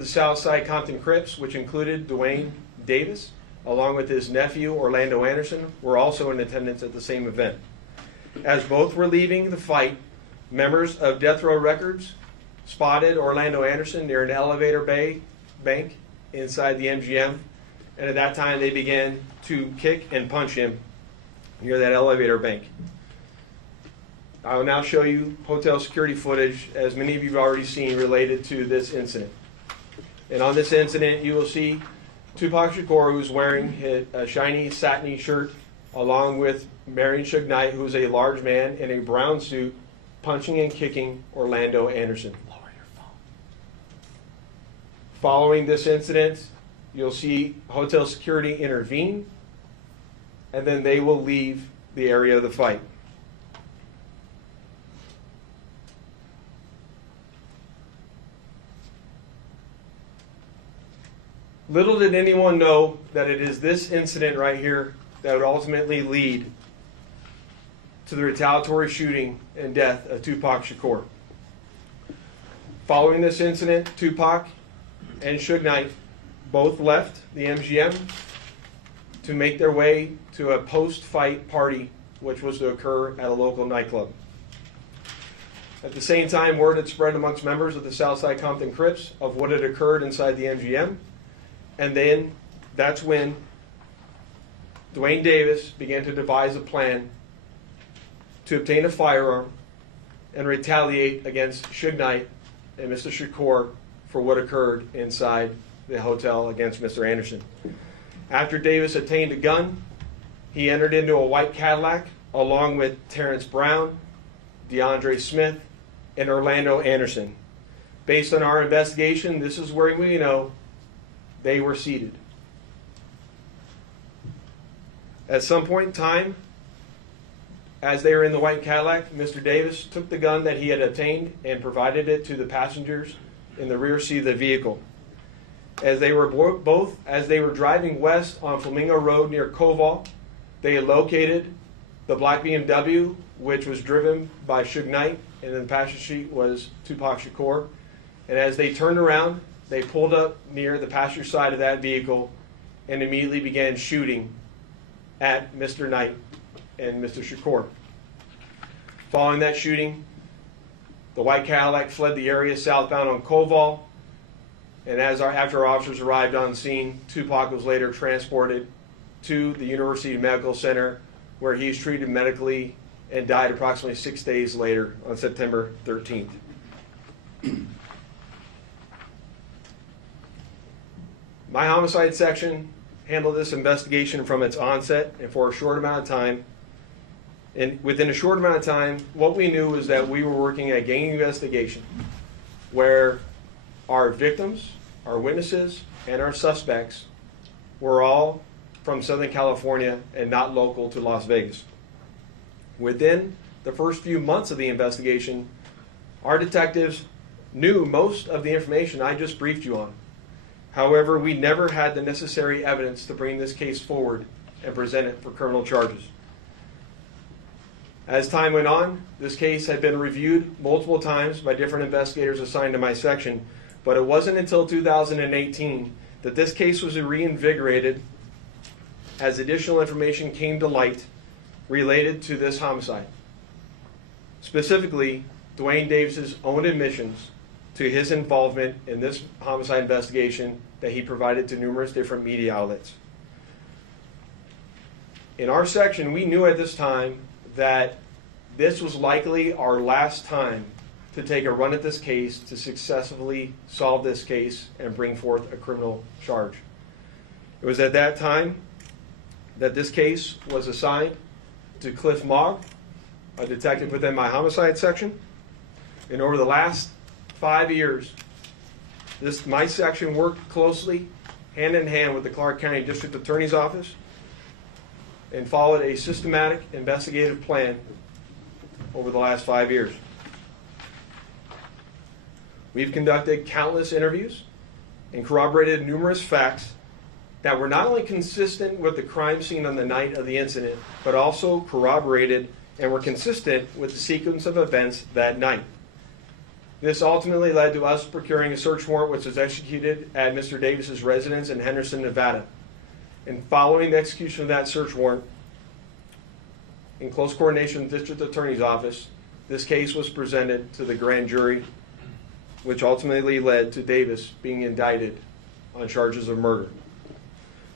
The Southside Compton Crips, which included Dwayne Davis, along with his nephew Orlando Anderson, were also in attendance at the same event. As both were leaving the fight, members of Death Row Records spotted Orlando Anderson near an elevator bank inside the MGM, and at that time they began to kick and punch him near that elevator bank. I will now show you hotel security footage, as many of you have already seen, related to this incident. And on this incident, you will see Tupac Shakur, who's wearing a shiny satiny shirt, along with Marion Suge Knight, who's a large man in a brown suit, punching and kicking Orlando Anderson. Lower your phone. Following this incident, you'll see hotel security intervene, and then they will leave the area of the fight. Little did anyone know that it is this incident right here that would ultimately lead to the retaliatory shooting and death of Tupac Shakur. Following this incident, Tupac and Suge Knight both left the MGM to make their way to a post-fight party, which was to occur at a local nightclub. At the same time, word had spread amongst members of the Southside Compton Crips of what had occurred inside the MGM. And then that's when Dwayne Davis began to devise a plan to obtain a firearm and retaliate against Suge Knight and Mr. Shakur for what occurred inside the hotel against Mr. Anderson. After Davis obtained a gun, he entered into a white Cadillac along with Terrence Brown, DeAndre Smith, and Orlando Anderson. Based on our investigation, this is where we know they were seated. At some point in time, as they were in the white Cadillac, Mr. Davis took the gun that he had obtained and provided it to the passengers in the rear seat of the vehicle. As they were driving west on Flamingo Road near Koval, they had located the black BMW, which was driven by Suge Knight, and in the passenger seat was Tupac Shakur. And as they turned around, they pulled up near the passenger side of that vehicle and immediately began shooting at Mr. Knight and Mr. Shakur. Following that shooting, the white Cadillac fled the area southbound on Koval, and after our officers arrived on scene, Tupac was later transported to the University Medical Center, where he was treated medically and died approximately 6 days later on September 13th. My homicide section handled this investigation from its onset and for a short amount of time. And within a short amount of time, what we knew was that we were working a gang investigation where our victims, our witnesses, and our suspects were all from Southern California and not local to Las Vegas. Within the first few months of the investigation, our detectives knew most of the information I just briefed you on. However, we never had the necessary evidence to bring this case forward and present it for criminal charges. As time went on, this case had been reviewed multiple times by different investigators assigned to my section, but it wasn't until 2018 that this case was reinvigorated as additional information came to light related to this homicide. Specifically, Dwayne Davis's own admissions to his involvement in this homicide investigation that he provided to numerous different media outlets. In our section, we knew at this time that this was likely our last time to take a run at this case to successfully solve this case and bring forth a criminal charge. It was at that time that this case was assigned to Cliff Mogg, a detective within my homicide section. And over the last 5 years, my section worked closely, hand in hand with the Clark County District Attorney's Office, and followed a systematic investigative plan over the last 5 years. We've conducted countless interviews and corroborated numerous facts that were not only consistent with the crime scene on the night of the incident, but also corroborated and were consistent with the sequence of events that night. This ultimately led to us procuring a search warrant which was executed at Mr. Davis's residence in Henderson, Nevada. And following the execution of that search warrant, in close coordination with the District Attorney's Office, this case was presented to the grand jury, which ultimately led to Davis being indicted on charges of murder.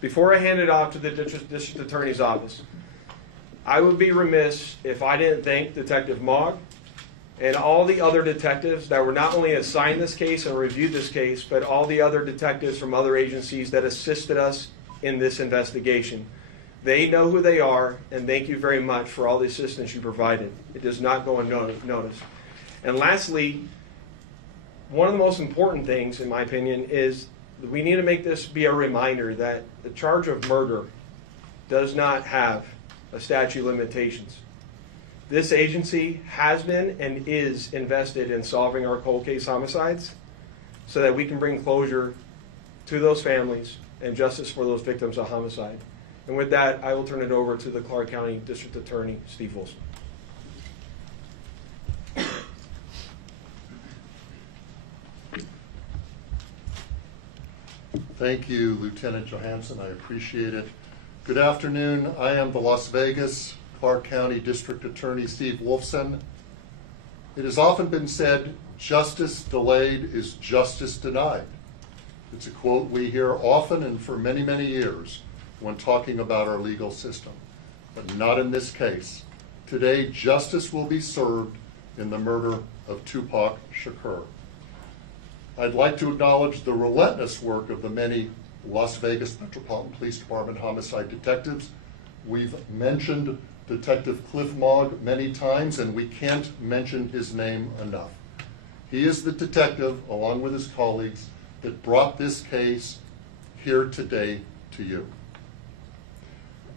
Before I hand it off to the District Attorney's Office, I would be remiss if I didn't thank Detective Mogg and all the other detectives that were not only assigned this case and reviewed this case, but all the other detectives from other agencies that assisted us in this investigation. They know who they are, and thank you very much for all the assistance you provided. It does not go unnoticed. And lastly, one of the most important things, in my opinion, is that we need to make this be a reminder that the charge of murder does not have a statute of limitations. This agency has been and is invested in solving our cold case homicides so that we can bring closure to those families and justice for those victims of homicide. And with that, I will turn it over to the Clark County District Attorney, Steve Wilson. Thank you, Lieutenant Johansson. I appreciate it. Good afternoon. I am the Las Vegas, Clark County District Attorney Steve Wolfson. It has often been said, justice delayed is justice denied. It's a quote we hear often and for many, many years when talking about our legal system, but not in this case. Today, justice will be served in the murder of Tupac Shakur. I'd like to acknowledge the relentless work of the many Las Vegas Metropolitan Police Department homicide detectives. We've mentioned Detective Cliff Mogg many times, and we can't mention his name enough. He is the detective, along with his colleagues, that brought this case here today to you.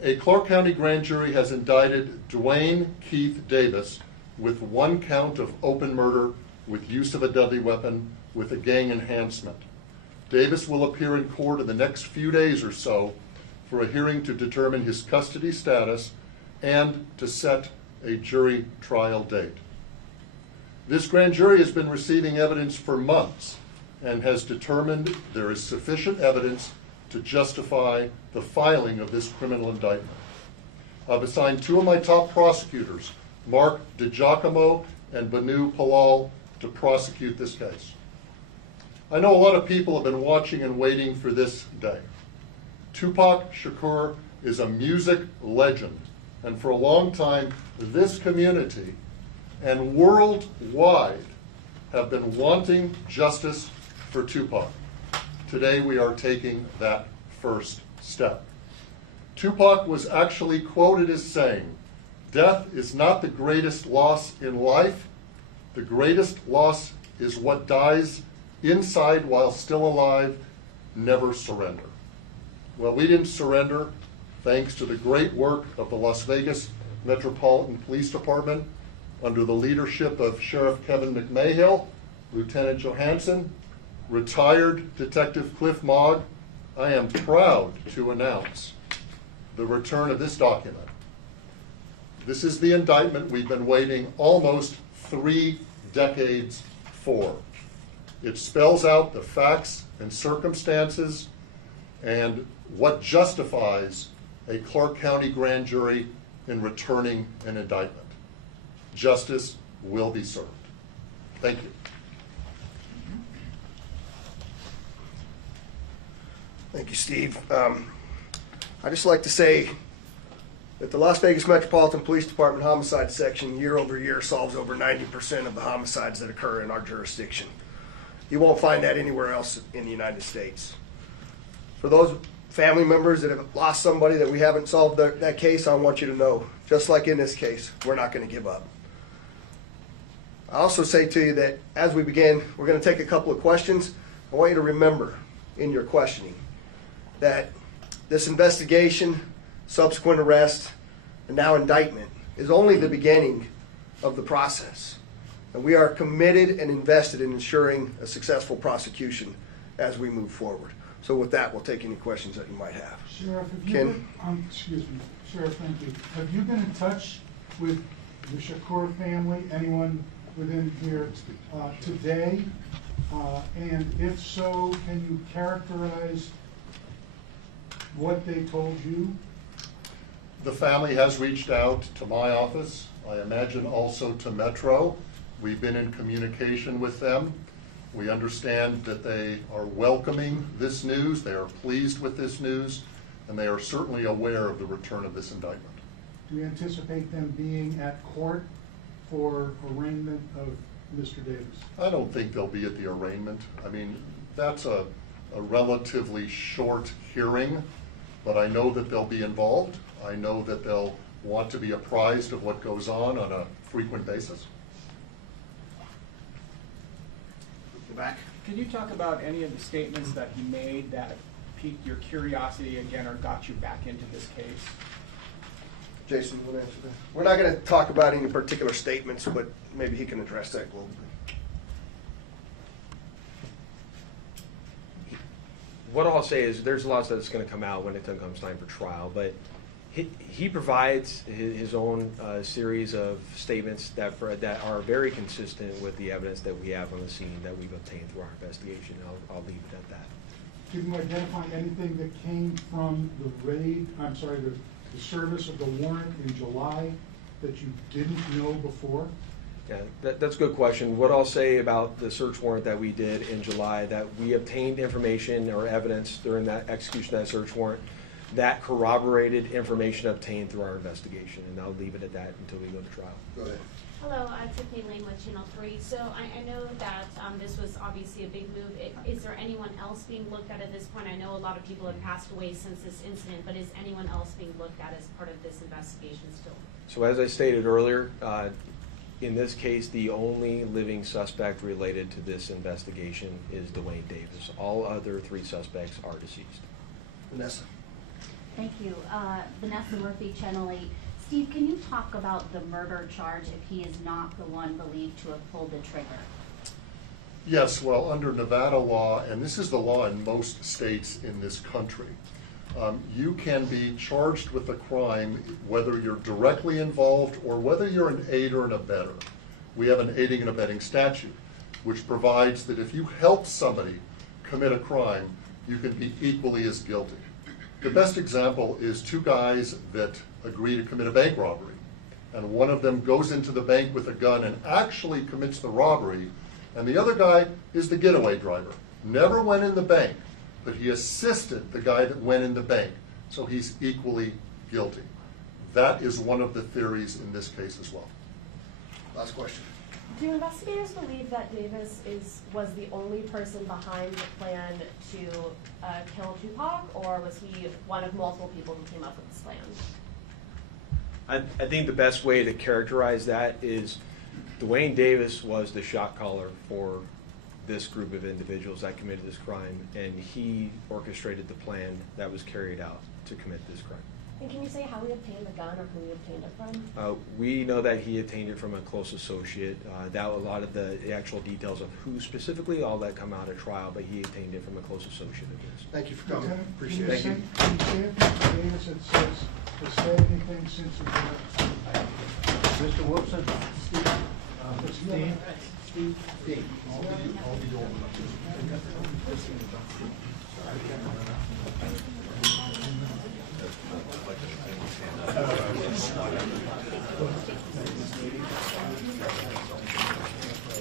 A Clark County grand jury has indicted Dwayne Keith Davis with 1 count of open murder with use of a deadly weapon with a gang enhancement. Davis will appear in court in the next few days or so for a hearing to determine his custody status and to set a jury trial date. This grand jury has been receiving evidence for months and has determined there is sufficient evidence to justify the filing of this criminal indictment. I've assigned 2 of my top prosecutors, Mark DiGiacomo and Banu Palal, to prosecute this case. I know a lot of people have been watching and waiting for this day. Tupac Shakur is a music legend, and for a long time, this community and worldwide have been wanting justice for Tupac. Today, we are taking that first step. Tupac was actually quoted as saying, "Death is not the greatest loss in life. The greatest loss is what dies inside while still alive. Never surrender." Well, we didn't surrender thanks to the great work of the Las Vegas Metropolitan Police Department under the leadership of Sheriff Kevin McMahill, Lieutenant Johansson, retired Detective Cliff Mogg. I am proud to announce the return of this document. This is the indictment we've been waiting almost 3 decades for. It spells out the facts and circumstances and what justifies a Clark County grand jury in returning an indictment. Justice will be served. Thank you. Thank you, Steve. I'd just like to say that the Las Vegas Metropolitan Police Department Homicide Section year over year solves over 90% of the homicides that occur in our jurisdiction. You won't find that anywhere else in the United States. For those family members that have lost somebody that we haven't solved that case, I want you to know, just like in this case, we're not going to give up. I also say to you that as we begin, we're going to take a couple of questions. I want you to remember in your questioning that this investigation, subsequent arrest, and now indictment is only the beginning of the process. And we are committed and invested in ensuring a successful prosecution as we move forward. So with that, we'll take any questions that you might have. Sheriff, have you Ken? excuse me, Sheriff, thank you. Have you been in touch with the Shakur family? Anyone within here today? And if so, can you characterize what they told you? The family has reached out to my office, I imagine also to Metro. We've been in communication with them. We understand that they are welcoming this news, they are pleased with this news, and they are certainly aware of the return of this indictment. Do you anticipate them being at court for arraignment of Mr. Davis? I don't think they'll be at the arraignment. I mean, that's a relatively short hearing, but I know that they'll be involved. I know that they'll want to be apprised of what goes on a frequent basis. Go back. Can you talk about any of the statements that he made that piqued your curiosity again or got you back into this case? Jason, you want to answer that? We're not going to talk about any particular statements, but maybe he can address that globally. What I'll say is there's lots that's going to come out when it comes time for trial, but he provides his own series of statements that are very consistent with the evidence that we have on the scene that we've obtained through our investigation. I'll leave it at that. Can you identify anything that came from the service of the warrant in July that you didn't know before? Yeah, that's a good question. What I'll say about the search warrant that we did in July, that we obtained information or evidence during that execution of that search warrant that corroborated information obtained through our investigation, and I'll leave it at that until we go to trial. Go ahead. Hello, I'm Tiffany Lane with Channel 3. So I know that this was obviously a big move. Is there anyone else being looked at this point? I know a lot of people have passed away since this incident, but is anyone else being looked at as part of this investigation still? So as I stated earlier, in this case, the only living suspect related to this investigation is Dwayne Davis. All other 3 suspects are deceased. Vanessa. Thank you. Vanessa Murphy, Channel 8. Steve, can you talk about the murder charge if he is not the one believed to have pulled the trigger? Yes, well, under Nevada law, and this is the law in most states in this country, you can be charged with a crime whether you're directly involved or whether you're an aider and abetter. We have an aiding and abetting statute, which provides that if you help somebody commit a crime, you can be equally as guilty. The best example is 2 guys that agree to commit a bank robbery, and one of them goes into the bank with a gun and actually commits the robbery, and the other guy is the getaway driver. Never went in the bank, but he assisted the guy that went in the bank, so he's equally guilty. That is one of the theories in this case as well. Last question. Do investigators believe that Davis was the only person behind the plan to kill Tupac, or was he one of multiple people who came up with this plan? I think the best way to characterize that is Dwayne Davis was the shot caller for this group of individuals that committed this crime, and he orchestrated the plan that was carried out to commit this crime. And can you say how he obtained the gun or who he obtained it from? We know that he obtained it from a close associate. A lot of the actual details of who specifically, all that come out at trial, but he obtained it from a close associate of his. Thank you for coming. Lieutenant, Appreciate it. Can you say if Mr. Davis has said anything since the death? Mr. Wilson? Steve? Steve?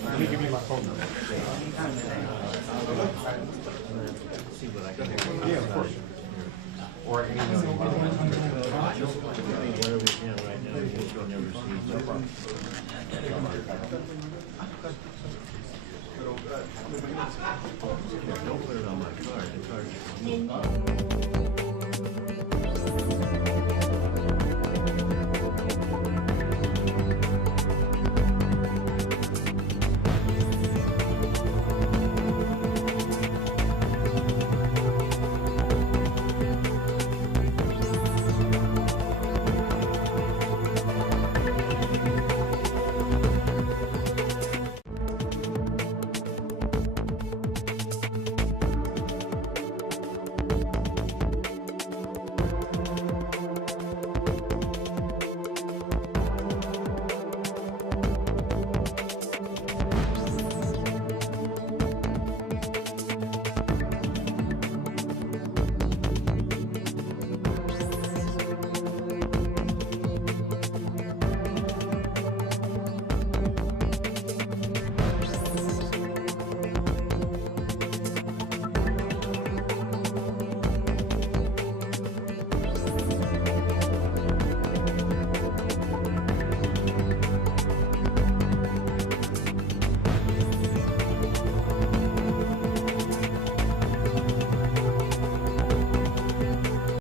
Let me give you my phone number. See what I can do. Yeah, of course. Or email me. Whatever we can right now, you'll never see. Don't put it on my card. The card.